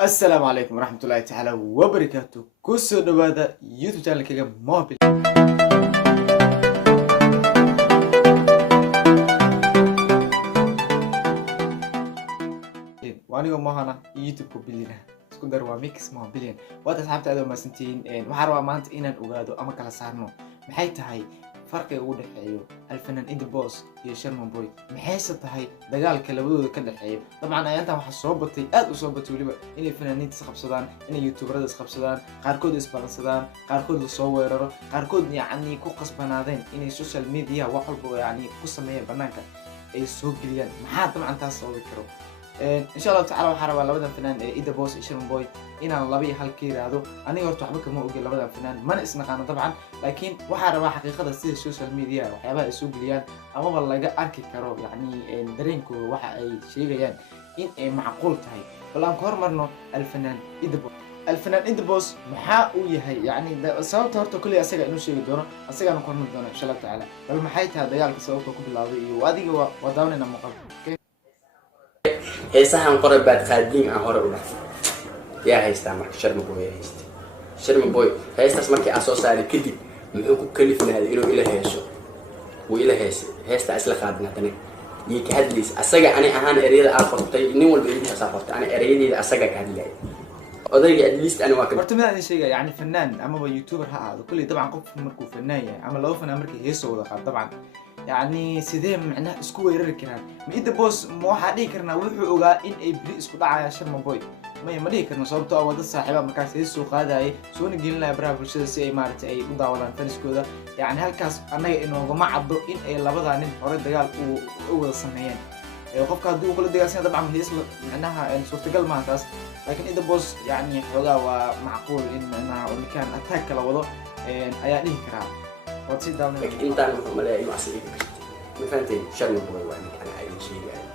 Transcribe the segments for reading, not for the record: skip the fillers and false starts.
السلام عليكم ورحمة الله تعالى وبركاته. كسو دوادا يوتيوب channel كيغا موبيل. وانيغو موهانا يوتيوب كوبيلينا اسكو دار وا ميكس موبيلين واد اصحابتا ادو ما سنتين waxaan rabaa maanta inaan ogaado ama kala saarno maxay tahay farqiga u dhaxeeyo alfanaan Ida Boss iyo Sharma Boy maxayse tahay dagaalka labadooda ka dhaxeeyo dabcan ayaantan waxa soo batay aad u soo batay waliba inay fanaaniinta isqabsadaan inay youtuberada isqabsadaan qaarkood isbalansadaan qaarkood la soo weeraro qaarkood yacni ku qasbanaadeen inay social media wax walba yacni ku sameeyaan banaanka ay soo geliyaan maxaa dabcan taas sababi karo إن شاء الله تعالى وحرب على بدن فنان إيدا بوس شيرما بوي إن لبي هالكير هذا أنا قلت وحبك ما أقول لبدن فنان ما نسمع عنه طبعا لكن وحرب حقيقة تصير السوشيال ميديا وحيابها السوق ليان أما والله جاء أركي كرو يعني درينكو وح أي شيء يعني إن معقول تهي فلان كورمرنو الفنان إيدا بوس الفنان إيدا بوس محاوي هي يعني سواء تهرتو كل أسئلة إنه شيء دونه أسئلة أنا كورمر دونه إن شاء الله تعالى بل محيط هذا يالك سواء كل هذا وادي وداوننا مقابل heesahan qoray baad qaadiin aan hore u dhaxay yaa heystaa marka Sharma Boy heystay Sharma Boy heestaas markii aan soo saaray kadib muxuu ku kalifnaaday inuu ila heeso wuu ila heesay heesta isla qaadna tan iyo ka hadliis asaga ani ahaan ereyada aan qortay nin walba idin xasaa qortay ani ereyadeyda asaga ka hadlay odayga at least ani waa ka horta ma sheegay yani fanaan ama youtuber ha aado kulli dabcan qof markuu fanaan yahay ama laba fanaan markii heeso wada qaad dabcan يعني سيدي معناه اسكو ويرر كران ما إيدا بوس ما واحد يكرنا وحو اوغا إن أي بري اسكو دعايا Sharma Boy ما يكرنا صوبتو أو دad صاحبها markaas hees soo qaadaay soo gelina baraha bulshada si ay maartay ay u daawadaan faniskooda yani halkaas anaga inooga ma caddo in ay labada nin hore dagaal u wada sameeyeen qofka hadii uu kula dagaalsan dabcan hees macnaha suurtagal ma taas laakiin Ida Boss yani xogaa waa macquul in macnaha uu kan attack kala wado ayaa dhihi karaa وتصير داون انت انا ملاقي معصيه ما فهمتي Sharma Boy وانا انا عايز شيء يعني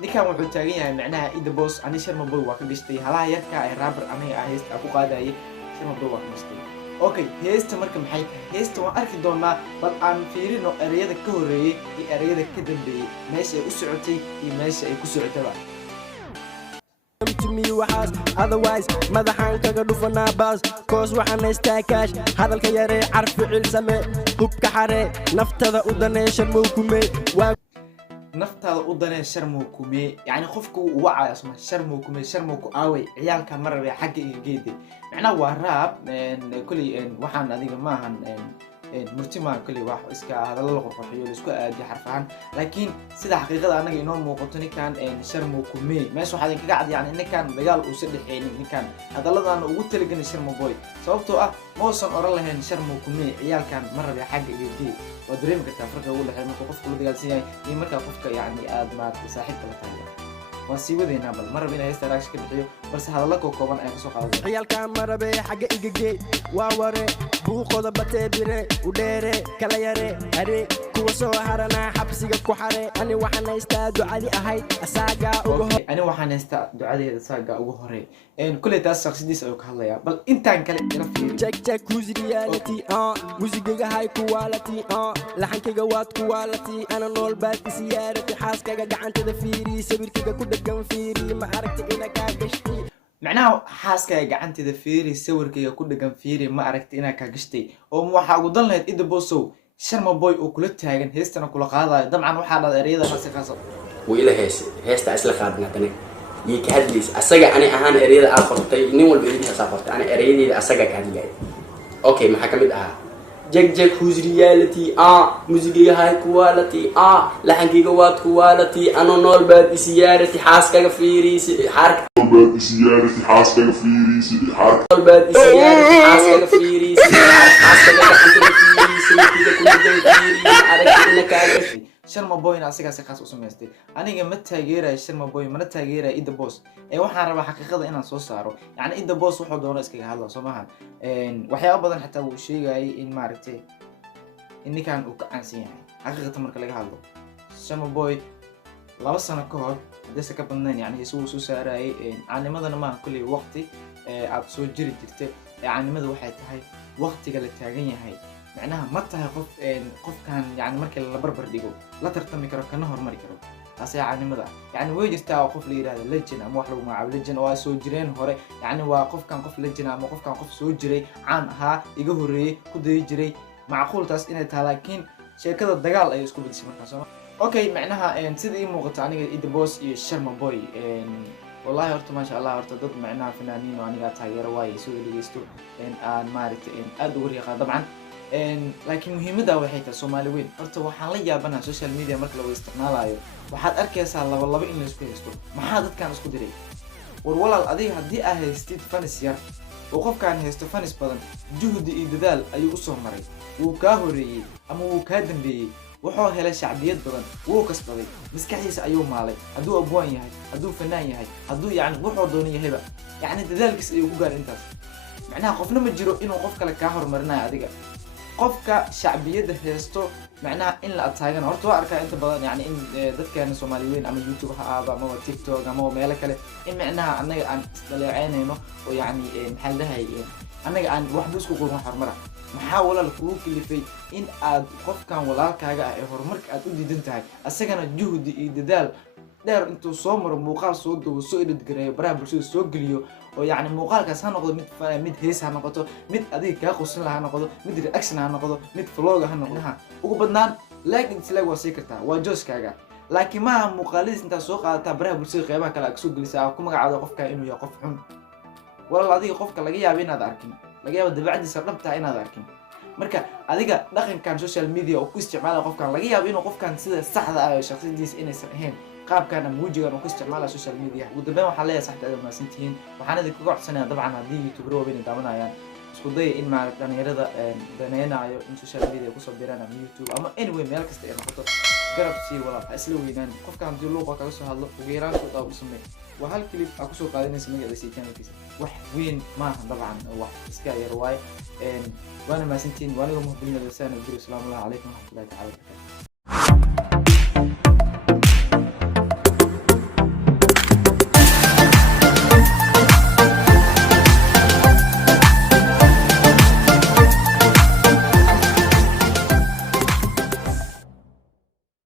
ninkan wuxuu taagan yahay macnaha Ida Boss ani Sharma Boy waa ka gashtay halaha yarka ay rapper aniga ah heesta ku qaadayay Sharma Boy waa ka gashtay okay heesta marka maxay tahay heesta waan arki doonaa bal aan fiirino ereyada ka horeeyay iyo ereyada ka dambeeyay meesha ay u socotay iyo meesha ay ku socotaba to me waxaas otherwise madaxan kaga dhufanaa baas koos waxaan haystaa kaash hadalka yare carfi cilsame hubka xare naftada u danee Sharma kume naftada u danee Sharma kume yani qofku uu wacay asma Sharma kume Sharma ku aaway ciyaalka maraba xagga iyo geede macnaha waa raab kulli waxaan adiga maahan مرتما كل واحد إسكا هذا الله قرقحيو لسكو أدي حرفان لكن سيدا حقيقة أنا إنه موقتني كان Sharma كومي ما يسوى حدا كقعد يعني إنه كان رجال وسد حيني إنه كان هذا الله أنا قلت لك إن Sharma Boy صوبته موصل أورا له إن Sharma كومي عيال كان مرة بحاجة جدي ودريم كنت أفرق أقول له إنه قف كل رجال سيني يمكن قفك يعني ما تصاحب كلا تاني وسيبه نابل مرة بينا يستراكش كبحيو بس هذا الله كوكوبان أنا سوق هذا عيال كان مرة بحاجة إيجي ووري بوخذ بتبري وديري كلا يري هري كوسو هرنا حبسي كحري أنا وحنا يستعد علي أهاي أساقا أوجه أنا وحنا يستعد علي أساقا أوجه إن كل تاسق سديس أو كهلا يا بل أنت عن كلام ترفيه check who's reality موسيقى هاي كواليتي لحن كجوات كواليتي أنا نول بات سيارتي حاس كجا عن تدفيري سبير كجا كده جم فيري ما عرفت إنك كاجشتي معناه حاس كجا عن تدفيري سوير كجا كده جم فيري ما عرفت إنك كاجشتي أو محاول ضلنا إيدا بوسو Sharma Boy وكل تاجن هيستنا كل قاضي طبعا وحنا أريده خاص خاصة وإلى هيستا اسلا قادنا تاني يك هدليس أسجع أنا أهان أريد أخرطي نيم والبيدي حسافرت أنا أريد أسجع كهدلي أوكي ما حكمت جك who's reality موسيقى هاي كواليتي لحن كيجوات كواليتي أنا نول باد سيارتي حاس كفيري حرك باد سيارتي حاس كفيري حرك باد سيارتي حاس كفيري حاس كفيري Sharma Boy na asigaas qaas u sameystay aniga ma taageeray Sharma Boy mana taageeray Ida Boss waxaan rabaa xaqiiqada inaan soo saaro yani Ida Boss wuxuu doono iskaga hadlo Soomahan waxyaabo badan xataa uu sheegay in maaragtay in kan uu ka aansan yahay xaqiiqada marka laga hadlo Sharma Boy 2 sano ka hor dadka ka badnaan yani isuu soo saaray caanimadana ma kulli waqti aad soo jiri jirtay caanimadu waxay tahay waqtiga la taagan yahay معناها ما تهي قف كان يعني مركل لبربر ديجو لا ترتمي كرو كنا هرمري كرو asayacanimada yani way jirtaa qof la yiraahdo legend ama wax lagu magacaabo legend oo ay soo jireen hore yani waa qofkan qof legend ama qofkan qof soo jiray caan ahaa iga horeeyay ku day jiray macquul taas inay tahay laakiin sheekada dagaal ay isku bedeshay markaas okay macnaha sida ii muuqato aniga Ida Boss iyo Sharma Boy والله horta ما شاء الله horta dad macnaha fanaaniin oo aniga taageero waay soo dhageysto aan maaragtay aad ugu riiqa dabcan laakiin muhiimada waxay tahay Soomaali weyn horta waxaan la yaabanahay social media marka la isticmaalayo waxaad arkaysaa laba in la isku haysto maxaa dadkan isku diray war walaal adiga hadii aad haystid fans yar oo qofkan haysto fans badan juhdi iyo dadaal ayuu u soo maray wuu ka horeeyay ama wuu ka dambeeyay wuxuu helay shacbiyad badan wuu kasbaday maskaxdiisa ayuu maalay hadduu abwaan yahay hadduu fanaan yahay hadduu yani wuxuu doon yahayba yani dadaalkiisa ayuu ku gaaray intaas macnaha qofna ma jiro inuu qof kale ka hormarinayo adiga qofka shacbiyada haysto macnaha in la ataagana horta waa arkaa inta badan yani in dadkeena Soomaaliyeed ama YouTube ha ahaado ama TikTok ama meelo kale in macnaha anaga aan isdaleecaynayno oo yani maxaa dhahay anaga aan waxba isku qoran hormara maxaa walaal kugu kilifay in aad qofkan walaalkaaga ah ee horumarka aad u diidan tahay asagana juhdi iyo dadaal dheer intuu soo maro muuqaal soo duubo soo edit gareeyo baraha bulshada soo geliyo oo yani muuqaalkaas ha noqdo mid hees ha noqoto mid adiga kaa qusin laha ha noqdo mid reaction ha noqdo mid vlog ha noqdo ugu badnaan like and dislike waa sii kartaa waa jooskaaga laakiin maaha muuqaaladiis intaa soo qaadataa baraha bulshada qeybaha kale aad soo gelisaa ku magacaado qofka inuu yahay qof xun walaal adiga qofka laga yaabo inaad arkin laga yaabo dabacdiisa dhabta inaad arkin marka adiga dhaqankan social media oo ku isticmaala qofkan laga yaabo inuu qofkan sida saxda ah ee shakhsiyadiisa inaysan ahayn qaabkan ama wajigan oo ku isticmaala social media ugu dambeyn waxaa leeyahay saxda ma santihiin waxaan idin kaga codsanayaa dabcan haddii YouTuber weyn daawanayaan isku day in maaragtay dhalinyarada danaynayo in social media ku soo diraan ama YouTube ama anyway meel kasta ay noqoto garab sii walaal ha isla weynaan qofkan haddii luuqa kaga soo hadlo ugu yaraan ku daawo samee waa hal clip aad ku soo qaadanaysa magaciisa channelkiisa wax weyn maaha dabcan wax iska yar waay وانا ما سنتين وانا يوم مهبلنا لسانه الدروس السلام الله عليكم ورحمه الله تعالى وبركاته